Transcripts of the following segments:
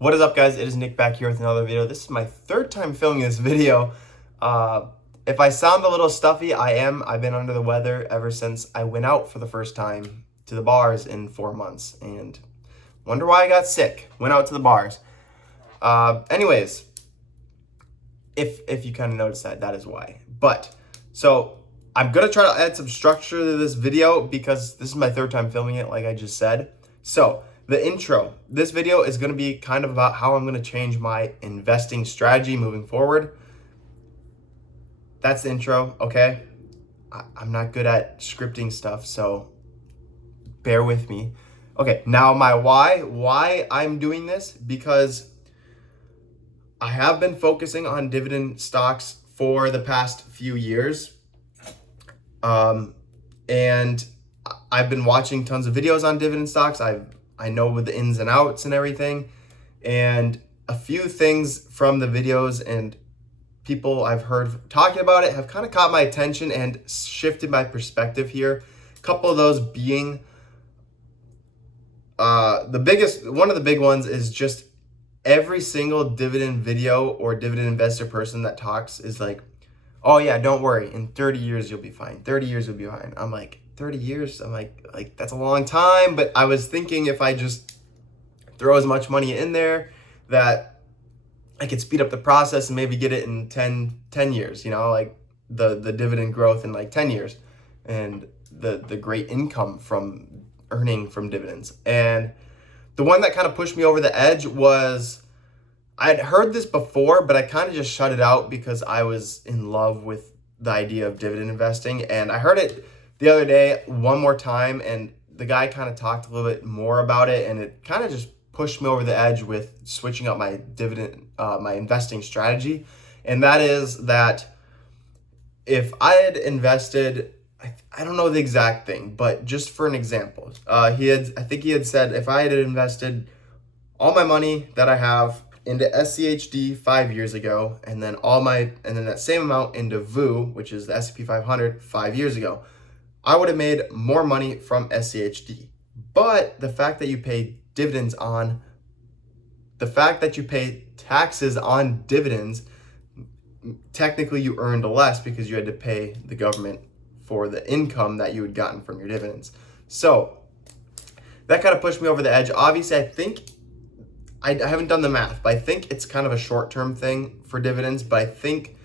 What is up, guys? It is Nick back here with another video. This is my third time filming this video. If I sound a little stuffy, I am. I've been under the weather ever since I went out for the first time to the bars in 4 months, and wonder why I got sick. Went out to the bars. Anyways, if you kind of noticed that is why. But so I'm gonna try to add some structure to this video because this is my third time filming it, like I just said. So the intro, this video is going to be kind of about how I'm going to change my investing strategy moving forward. That's the intro, okay? I'm not good at scripting stuff, so bear with me. Okay, now my why. Why I'm doing this, because I have been focusing on dividend stocks for the past few years. And I've been watching tons of videos on dividend stocks. I know the ins and outs and everything, and a few things from the videos and people I've heard talking about it have kind of caught my attention and shifted my perspective here. A couple of those being one of the big ones is just every single dividend video or dividend investor person that talks is like, oh yeah, don't worry, in 30 years you'll be fine. 30 years you'll be fine. I'm like, 30 years? I'm like that's a long time. But I was thinking if I just throw as much money in there that I could speed up the process and maybe get it in 10 years, you know, like the dividend growth in like 10 years and the great income from earning from dividends. And the one that kind of pushed me over the edge was, I'd heard this before, but I kind of just shut it out because I was in love with the idea of dividend investing. And I heard it the other day one more time, and the guy kind of talked a little bit more about it, and it kind of just pushed me over the edge with switching up my my investing strategy. And that is that if I had invested, I don't know the exact thing, but just for an example, I think he had said if I had invested all my money that I have into SCHD 5 years ago, and then that same amount into VU, which is the S&P 500, 5 years ago, I would have made more money from SCHD. But the fact that you pay taxes on dividends, technically you earned less because you had to pay the government for the income that you had gotten from your dividends. So that kind of pushed me over the edge. Obviously, I haven't done the math, but I think it's kind of a short-term thing for dividends. But I think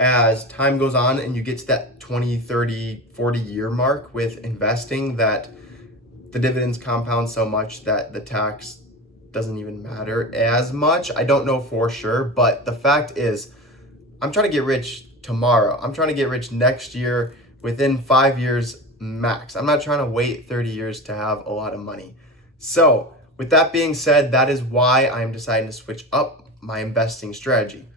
as time goes on and you get to that 20, 30, 40 year mark with investing, that the dividends compound so much that the tax doesn't even matter as much. I don't know for sure, but the fact is, I'm trying to get rich tomorrow. I'm trying to get rich next year, within 5 years max. I'm not trying to wait 30 years to have a lot of money. So with that being said, that is why I'm deciding to switch up my investing strategy.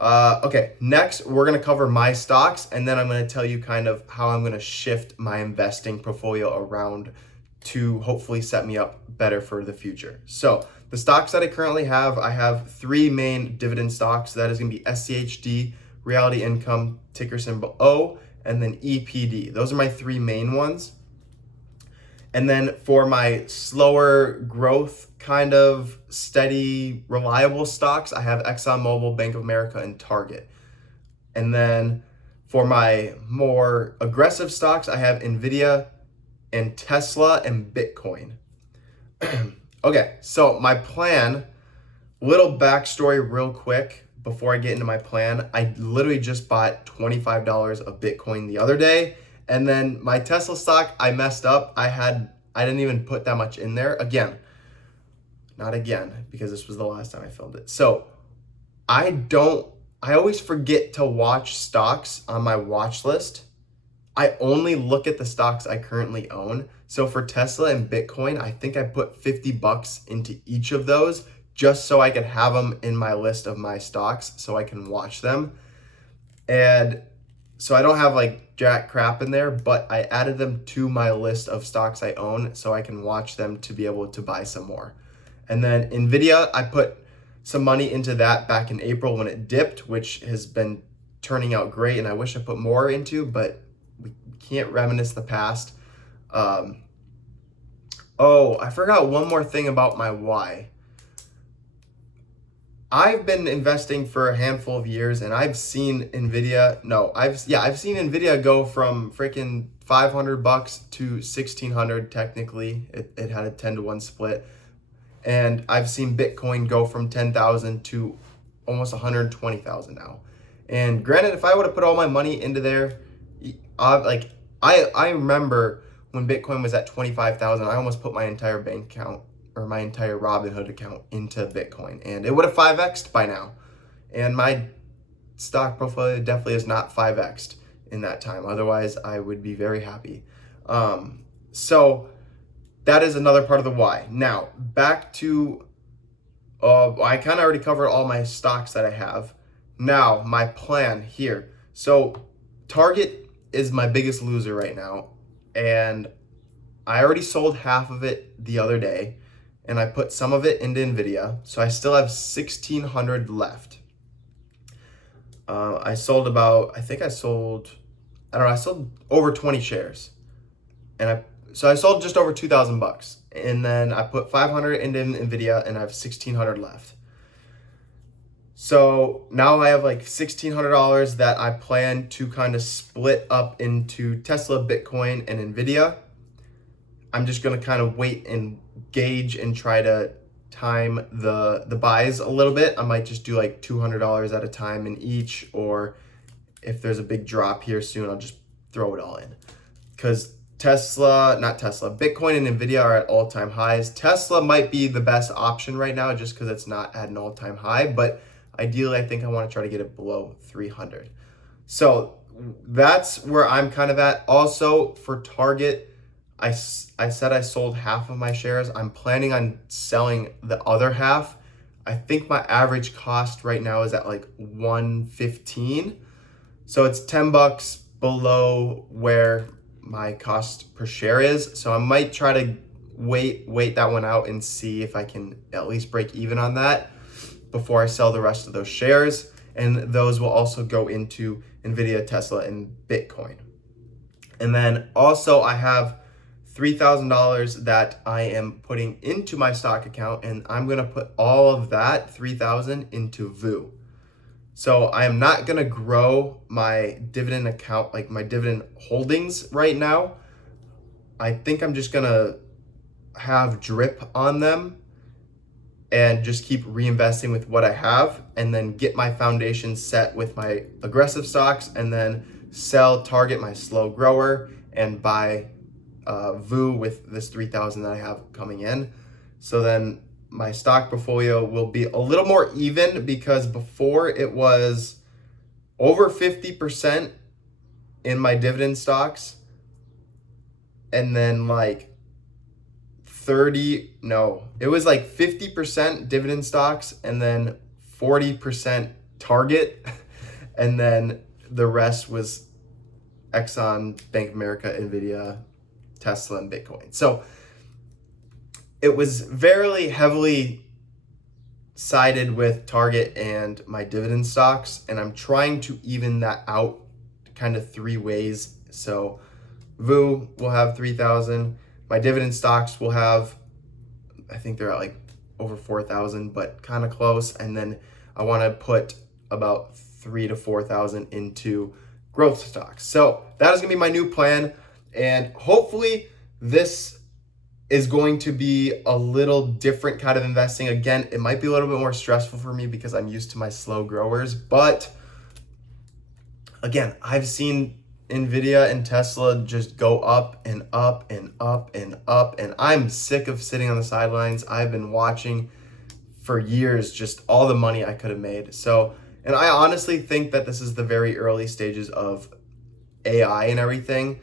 Okay, next we're going to cover my stocks, and then I'm going to tell you kind of how I'm going to shift my investing portfolio around to hopefully set me up better for the future. So the stocks that I currently have, I have 3 main dividend stocks. That is going to be SCHD, Reality Income, ticker symbol O, and then EPD. Those are my 3 main ones. And then for my slower growth, kind of steady, reliable stocks, I have ExxonMobil, Bank of America, and Target. And then for my more aggressive stocks, I have Nvidia and Tesla and Bitcoin. Okay, so my plan, little backstory real quick before I get into my plan. I literally just bought $25 of Bitcoin the other day. And then my Tesla stock, I messed up. I didn't even put that much in there. Not again, because this was the last time I filmed it. So I always forget to watch stocks on my watch list. I only look at the stocks I currently own. So for Tesla and Bitcoin, I think I put $50 into each of those just so I could have them in my list of my stocks so I can watch them. And so I don't have like jack crap in there, but I added them to my list of stocks I own so I can watch them to be able to buy some more. And then Nvidia, I put some money into that back in April when it dipped, which has been turning out great, and I wish I put more into, but we can't reminisce the past. Oh, I forgot one more thing about my why. I've been investing for a handful of years, and I've seen Nvidia. No, I've seen Nvidia go from freaking $500 to 1,600. Technically, it had a 10-to-1 split, and I've seen Bitcoin go from 10,000 to almost 120,000 now. And granted, if I would have put all my money into there, I remember when Bitcoin was at 25,000, I almost put my entire bank account or my entire Robinhood account into Bitcoin, and it would have 5x'd by now. And my stock portfolio definitely is not 5x'd in that time. Otherwise, I would be very happy. So that is another part of the why. Now, back to, I kind of already covered all my stocks that I have. Now, my plan here. So Target is my biggest loser right now, and I already sold half of it the other day, and I put some of it into Nvidia, so I still have 1,600 left. I sold I sold over 20 shares, and I sold just over $2,000, and then I put 500 into Nvidia, and I have 1,600 left. So now I have like $1,600 that I plan to kind of split up into Tesla, Bitcoin, and Nvidia. I'm just gonna kind of wait and gauge and try to time the buys a little bit. I might just do like $200 at a time in each, or if there's a big drop here soon, I'll just throw it all in. Because Bitcoin and Nvidia are at all-time highs. Tesla might be the best option right now just because it's not at an all-time high, but ideally I think I want to try to get it below 300. So that's where I'm kind of at. Also for Target, I said I sold half of my shares. I'm planning on selling the other half. I think my average cost right now is at like $115. So it's $10 below where my cost per share is. So I might try to wait that one out and see if I can at least break even on that before I sell the rest of those shares. And those will also go into Nvidia, Tesla, and Bitcoin. And then also I have $3,000 that I am putting into my stock account, and I'm gonna put all of that $3,000 into VU. So I am not gonna grow my dividend account, like my dividend holdings right now. I think I'm just gonna have drip on them and just keep reinvesting with what I have, and then get my foundation set with my aggressive stocks, and then sell Target, my slow grower, and buy VU with this 3,000 that I have coming in. So then my stock portfolio will be a little more even, because before it was over 50% in my dividend stocks, and then like it was like 50% dividend stocks, and then 40% Target, and then the rest was Exxon, Bank of America, Nvidia, Tesla, and Bitcoin. So it was very heavily sided with Target and my dividend stocks, and I'm trying to even that out kind of three ways. So VU will have 3,000. My dividend stocks will have, I think they're at like over 4,000, but kind of close. And then I want to put about 3,000 to 4,000 into growth stocks. So that is going to be my new plan. And hopefully this is going to be a little different kind of investing. Again, it might be a little bit more stressful for me because I'm used to my slow growers. But again, I've seen Nvidia and Tesla just go up and up and up and up, and I'm sick of sitting on the sidelines. I've been watching for years just all the money I could have made. So, and I honestly think that this is the very early stages of AI and everything.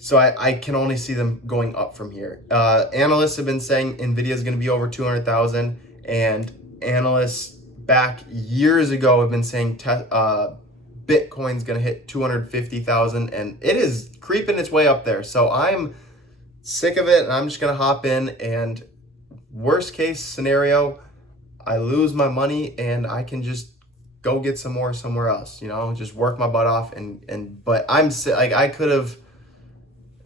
So I can only see them going up from here. Analysts have been saying Nvidia is going to be over 200,000, and analysts back years ago have been saying Bitcoin's going to hit 250,000, and it is creeping its way up there. So I'm sick of it, and I'm just going to hop in, and worst case scenario, I lose my money and I can just go get some more somewhere else, just work my butt off. But I could have,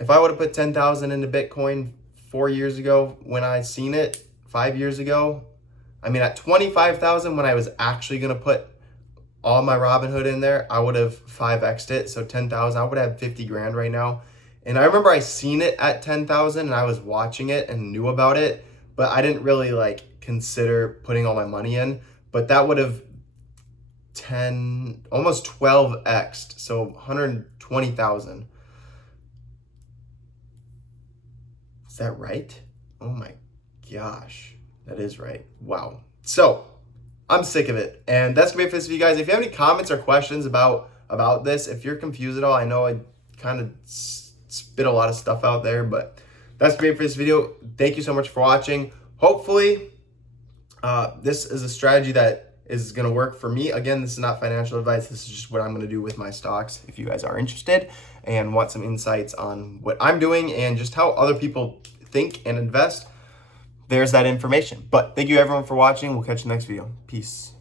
if I would have put 10,000 into Bitcoin 4 years ago when I seen it 5 years ago, I mean, at 25,000, when I was actually gonna put all my Robinhood in there, I would have 5x'd it. So 10,000, I would have 50 grand right now. And I remember I seen it at 10,000 and I was watching it and knew about it, but I didn't really like consider putting all my money in. But that would have almost 12x'd, so 120,000. Is that right? Oh my gosh, that is right. Wow. So I'm sick of it. And that's gonna be it for this video, guys. If you have any comments or questions about this, if you're confused at all, I know I kind of spit a lot of stuff out there, but that's gonna be it for this video. Thank you so much for watching. Hopefully, this is a strategy that is gonna work for me. Again, this is not financial advice. This is just what I'm gonna do with my stocks. If you guys are interested and want some insights on what I'm doing and just how other people think and invest, there's that information. But thank you everyone for watching. We'll catch you next video. Peace.